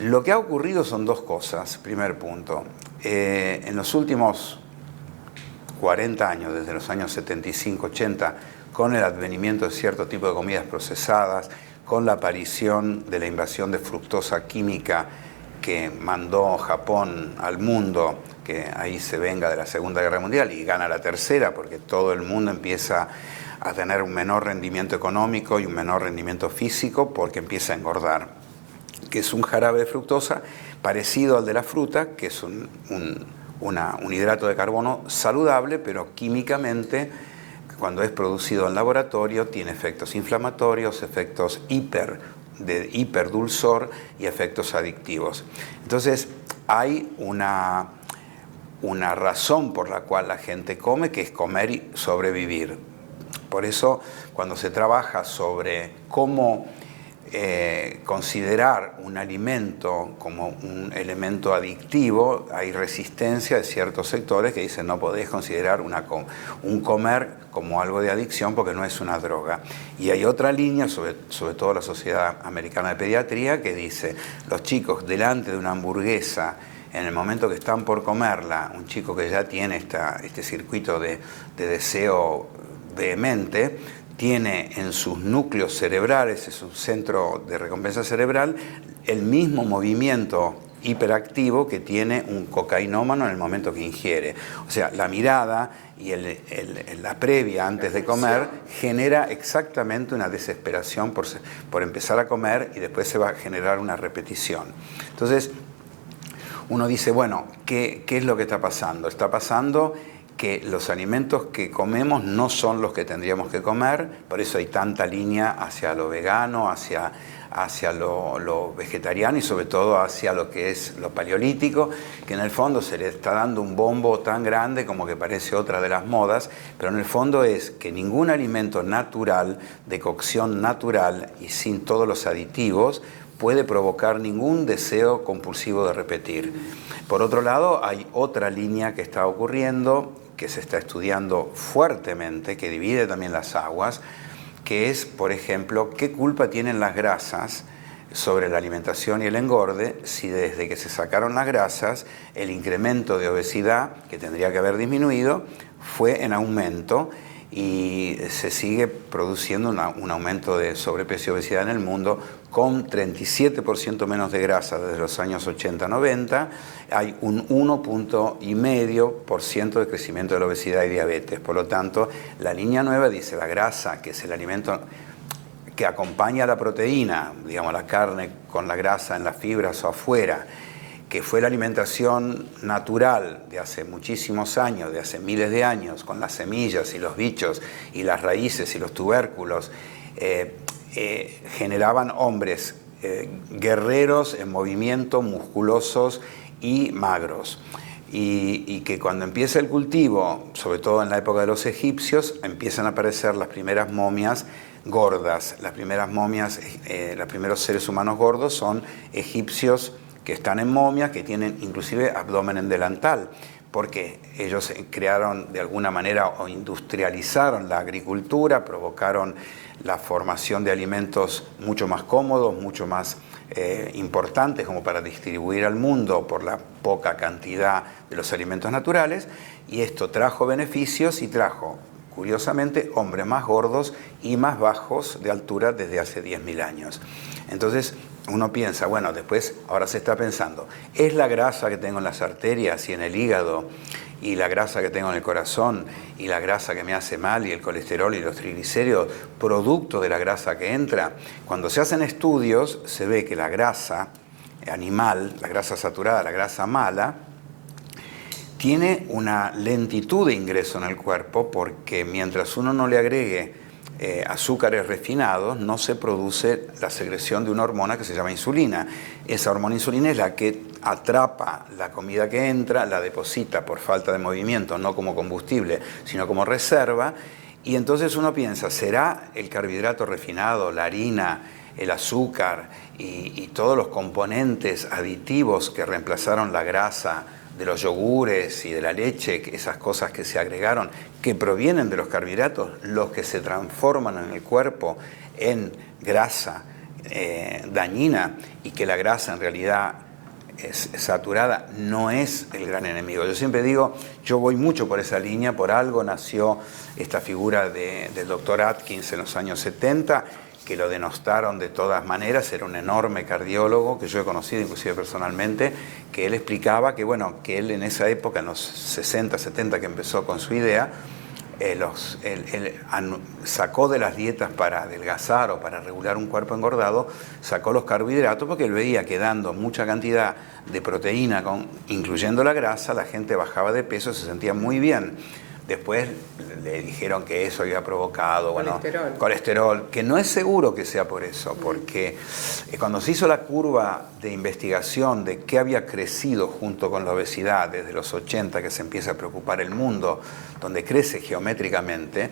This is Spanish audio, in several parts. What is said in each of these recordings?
Lo que ha ocurrido son dos cosas. Primer punto, en los últimos 40 años, desde los años 75, 80, con el advenimiento de cierto tipo de comidas procesadas, con la aparición de la invasión de fructosa química que mandó Japón al mundo, que ahí se venga de la Segunda Guerra Mundial y gana la Tercera, porque todo el mundo empieza a tener un menor rendimiento económico y un menor rendimiento físico porque empieza a engordar, que es un jarabe de fructosa parecido al de la fruta, que es un hidrato de carbono saludable, pero químicamente, cuando es producido en laboratorio, tiene efectos inflamatorios, efectos de hiperdulzor y efectos adictivos. Entonces, hay una razón por la cual la gente come, que es comer y sobrevivir. Por eso, cuando se trabaja sobre cómo considerar un alimento como un elemento adictivo, hay resistencia de ciertos sectores que dicen no podés considerar un comer como algo de adicción porque no es una droga. Y hay otra línea, sobre todo la Sociedad Americana de Pediatría, que dice los chicos delante de una hamburguesa, en el momento que están por comerla, un chico que ya tiene este circuito de deseo vehemente, tiene en sus núcleos cerebrales, en su centro de recompensa cerebral, el mismo movimiento hiperactivo que tiene un cocainómano en el momento que ingiere. O sea, la mirada y la previa antes de comer genera exactamente una desesperación por empezar a comer, y después se va a generar una repetición. Entonces, uno dice, bueno, ¿qué es lo que está pasando? Está pasando que los alimentos que comemos no son los que tendríamos que comer, por eso hay tanta línea hacia lo vegano, hacia lo vegetariano y sobre todo hacia lo que es lo paleolítico, que en el fondo se le está dando un bombo tan grande como que parece otra de las modas, pero en el fondo es que ningún alimento natural, de cocción natural y sin todos los aditivos, puede provocar ningún deseo compulsivo de repetir. Por otro lado, hay otra línea que está ocurriendo, que se está estudiando fuertemente, que divide también las aguas, que es, por ejemplo, qué culpa tienen las grasas sobre la alimentación y el engorde, si desde que se sacaron las grasas, el incremento de obesidad, que tendría que haber disminuido, fue en aumento, y se sigue produciendo un aumento de sobrepeso y obesidad en el mundo, con 37% menos de grasa desde los años 80-90, hay un 1,5% de crecimiento de la obesidad y diabetes. Por lo tanto, la línea nueva dice la grasa, que es el alimento que acompaña a la proteína, digamos la carne con la grasa en las fibras o afuera, que fue la alimentación natural de hace muchísimos años, de hace miles de años, con las semillas y los bichos y las raíces y los tubérculos, generaban hombres guerreros en movimiento, musculosos y magros. Y que cuando empieza el cultivo, sobre todo en la época de los egipcios, empiezan a aparecer las primeras momias gordas. Las primeras momias, los primeros seres humanos gordos son egipcios que están en momias, que tienen inclusive abdomen en delantal, porque ellos crearon de alguna manera o industrializaron la agricultura, provocaron la formación de alimentos mucho más cómodos, mucho más importantes como para distribuir al mundo por la poca cantidad de los alimentos naturales, y esto trajo beneficios y trajo, curiosamente, hombres más gordos y más bajos de altura desde hace 10.000 años. Entonces, uno piensa, bueno, después, ahora se está pensando, ¿es la grasa que tengo en las arterias y en el hígado, y la grasa que tengo en el corazón, y la grasa que me hace mal, y el colesterol y los triglicéridos, producto de la grasa que entra? Cuando se hacen estudios, se ve que la grasa animal, la grasa saturada, la grasa mala, tiene una lentitud de ingreso en el cuerpo, porque mientras uno no le agregue azúcares refinados, no se produce la secreción de una hormona que se llama insulina. Esa hormona insulina es la que atrapa la comida que entra, la deposita por falta de movimiento, no como combustible, sino como reserva, y entonces uno piensa, ¿será el carbohidrato refinado, la harina, el azúcar y todos los componentes aditivos que reemplazaron la grasa de los yogures y de la leche, esas cosas que se agregaron, que provienen de los carbohidratos, los que se transforman en el cuerpo en grasa dañina y que la grasa en realidad es saturada no es el gran enemigo. Yo siempre digo, yo voy mucho por esa línea, por algo nació esta figura del doctor Atkins en los años 70, que lo denostaron de todas maneras, era un enorme cardiólogo que yo he conocido inclusive personalmente, que él explicaba que, bueno, que él en esa época, en los 60, 70 que empezó con su idea, él sacó de las dietas para adelgazar o para regular un cuerpo engordado, sacó los carbohidratos porque él veía que dando mucha cantidad de proteína, incluyendo la grasa, la gente bajaba de peso, se sentía muy bien. Después le dijeron que eso había provocado colesterol, que no es seguro que sea por eso, porque cuando se hizo la curva de investigación de qué había crecido junto con la obesidad desde los 80, que se empieza a preocupar el mundo, donde crece geométricamente,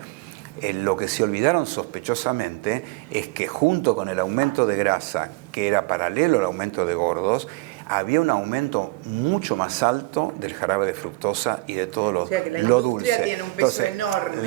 lo que se olvidaron sospechosamente es que junto con el aumento de grasa, que era paralelo al aumento de gordos, había un aumento mucho más alto del jarabe de fructosa y de todo lo dulce. Tiene un peso enorme.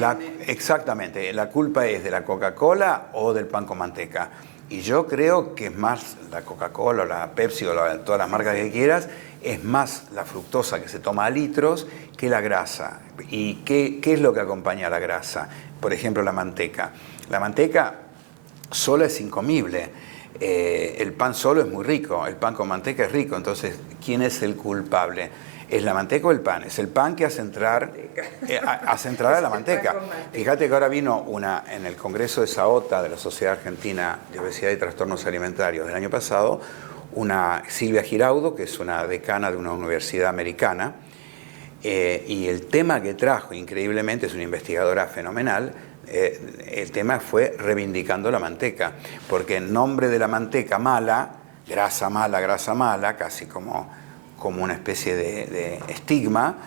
Exactamente, la culpa es de la Coca-Cola o del pan con manteca. Y yo creo que es más la Coca-Cola o la Pepsi o todas las marcas que quieras, es más la fructosa que se toma a litros que la grasa. ¿Y qué es lo que acompaña a la grasa? Por ejemplo, la manteca. La manteca sola es incomible. El pan solo es muy rico, el pan con manteca es rico, entonces, ¿quién es el culpable? ¿Es la manteca o el pan? Es el pan que hace entrar a la manteca. Fíjate que ahora vino en el Congreso de SAOTA, de la Sociedad Argentina de Obesidad y Trastornos Alimentarios del año pasado, una Silvia Giraudo, que es una decana de una universidad americana, y el tema que trajo, increíblemente, es una investigadora fenomenal. El tema fue reivindicando la manteca, porque en nombre de la manteca mala, grasa mala, casi como una especie de estigma,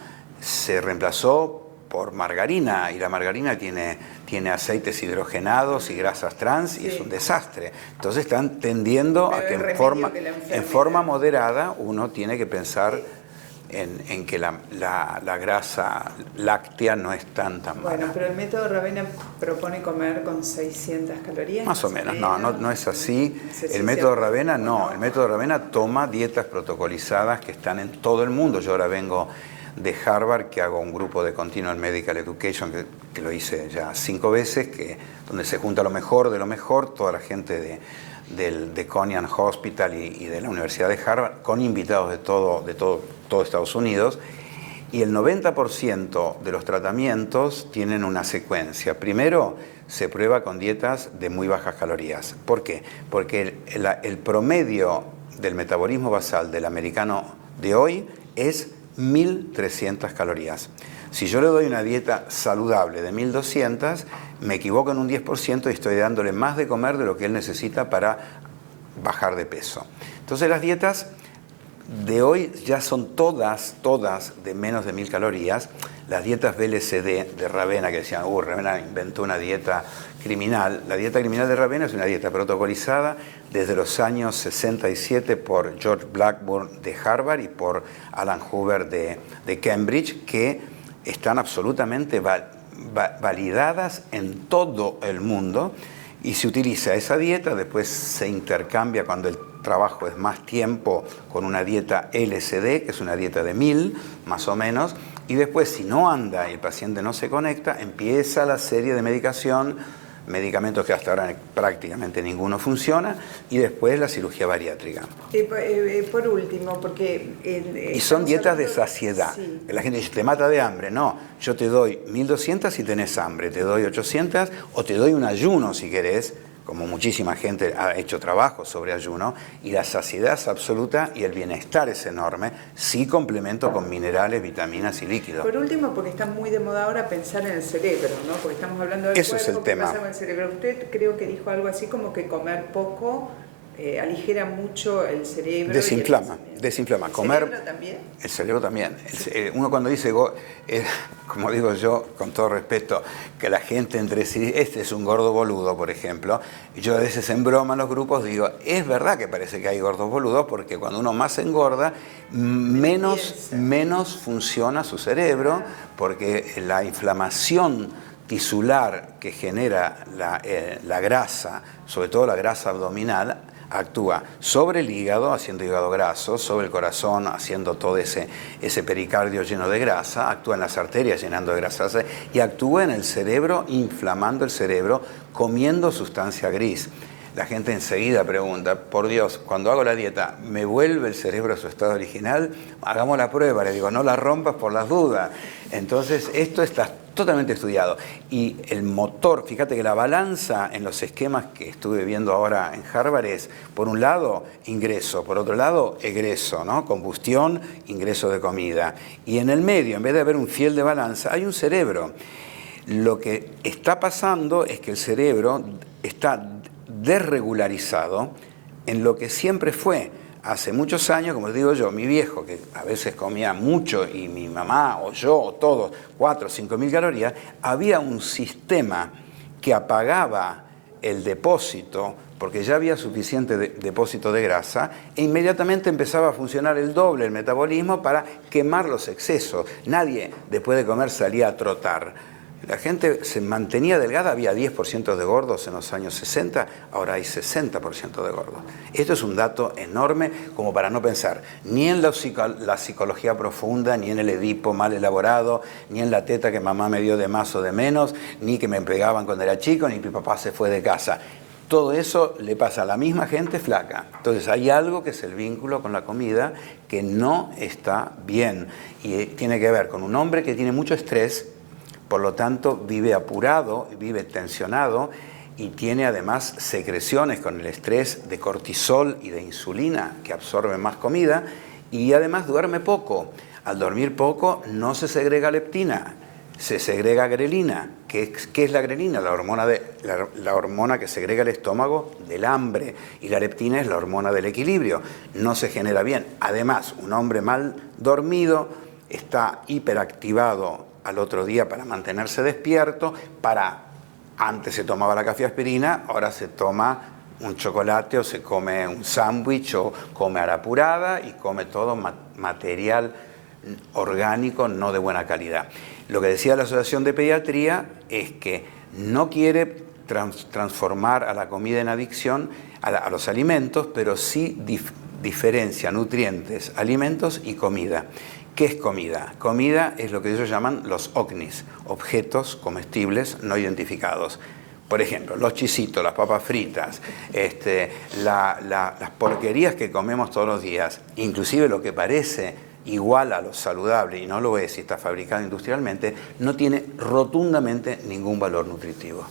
se reemplazó por margarina, y la margarina tiene aceites hidrogenados y grasas trans, y es un desastre. Entonces están tendiendo a que en forma moderada uno tiene que pensar en que la grasa láctea no es tan mala. Bueno, pero el método Ravenna propone comer con 600 calorías. Más o menos, no es así. El método Ravenna no, el método Ravenna toma dietas protocolizadas que están en todo el mundo. Yo ahora vengo de Harvard, que hago un grupo de Continual Medical Education, que lo hice ya 5 veces, donde se junta lo mejor de lo mejor, toda la gente de Conian Hospital y de la Universidad de Harvard, con invitados de todo Estados Unidos, y el 90% de los tratamientos tienen una secuencia. Primero, se prueba con dietas de muy bajas calorías. ¿Por qué? Porque el promedio del metabolismo basal del americano de hoy es 1.300 calorías. Si yo le doy una dieta saludable de 1.200, me equivoco en un 10% y estoy dándole más de comer de lo que él necesita para bajar de peso. Entonces las dietas de hoy ya son todas de menos de 1.000 calorías. Las dietas BLCD de Ravenna, que decían, Ravenna inventó una dieta criminal. La dieta criminal de Ravenna es una dieta protocolizada desde los años 67 por George Blackburn de Harvard y por Alan Hoover de Cambridge, que están absolutamente validadas en todo el mundo, y se utiliza esa dieta. Después se intercambia cuando el trabajo es más tiempo con una dieta LSD, que es una dieta de 1.000 más o menos, y después, si no anda y el paciente no se conecta, empieza la serie de medicamentos que hasta ahora prácticamente ninguno funciona, y después la cirugía bariátrica. Por último, porque... y son dietas de saciedad. Sí. La gente dice, te mata de hambre. No, yo te doy 1.200 si tenés hambre, te doy 800 o te doy un ayuno si querés, como muchísima gente ha hecho trabajo sobre ayuno, y la saciedad es absoluta y el bienestar es enorme, sí complemento con minerales, vitaminas y líquidos. Por último, porque está muy de moda ahora pensar en el cerebro, ¿no? Porque estamos hablando del Eso cuerpo, es el tema. ¿qué pasa con el cerebro? Usted creo que dijo algo así como que comer poco aligera mucho el cerebro. Desinflama. ¿El cerebro también? El cerebro también. Uno cuando dice, como digo yo, con todo respeto, que la gente entre sí, este es un gordo boludo, por ejemplo, y yo a veces en broma en los grupos digo, es verdad que parece que hay gordos boludos, porque cuando uno más engorda, menos funciona su cerebro, porque la inflamación tisular que genera la grasa, sobre todo la grasa abdominal, actúa sobre el hígado, haciendo hígado graso, sobre el corazón, haciendo todo ese pericardio lleno de grasa, actúa en las arterias llenando de grasa y actúa en el cerebro, inflamando el cerebro, comiendo sustancia gris. La gente enseguida pregunta, por Dios, cuando hago la dieta, ¿me vuelve el cerebro a su estado original? Hagamos la prueba, le digo, no la rompas por las dudas. Entonces, esto está totalmente estudiado. Y el motor, fíjate que la balanza en los esquemas que estuve viendo ahora en Harvard es, por un lado, ingreso, por otro lado, egreso, ¿no? Combustión, ingreso de comida. Y en el medio, en vez de haber un fiel de balanza, hay un cerebro. Lo que está pasando es que el cerebro está desregularizado en lo que siempre fue. Hace muchos años, como digo yo, mi viejo, que a veces comía mucho, y mi mamá, o yo, o todos, 4 o 5 mil calorías, había un sistema que apagaba el depósito, porque ya había suficiente depósito de grasa, e inmediatamente empezaba a funcionar el doble el metabolismo para quemar los excesos. Nadie, después de comer, salía a trotar. La gente se mantenía delgada, había 10% de gordos en los años 60, ahora hay 60% de gordos. Esto es un dato enorme como para no pensar ni en la psicología profunda, ni en el Edipo mal elaborado, ni en la teta que mamá me dio de más o de menos, ni que me pegaban cuando era chico, ni que mi papá se fue de casa. Todo eso le pasa a la misma gente flaca. Entonces hay algo que es el vínculo con la comida que no está bien y tiene que ver con un hombre que tiene mucho estrés. Por lo tanto, vive apurado, vive tensionado y tiene además secreciones con el estrés de cortisol y de insulina que absorbe más comida y además duerme poco. Al dormir poco no se segrega leptina, se segrega grelina. ¿Qué es la grelina? La hormona que segrega el estómago del hambre, y la leptina es la hormona del equilibrio. No se genera bien. Además, un hombre mal dormido está hiperactivado al otro día para mantenerse despierto, antes se tomaba la cafeaspirina, ahora se toma un chocolate o se come un sándwich o come a la apurada y come todo material orgánico no de buena calidad. Lo que decía la Asociación de Pediatría es que no quiere transformar a la comida en adicción, a los alimentos, pero sí diferencia nutrientes, alimentos y comida. ¿Qué es comida? Comida es lo que ellos llaman los OCNIs, objetos comestibles no identificados. Por ejemplo, los chisitos, las papas fritas, las porquerías que comemos todos los días, inclusive lo que parece igual a lo saludable y no lo es si está fabricado industrialmente, no tiene rotundamente ningún valor nutritivo.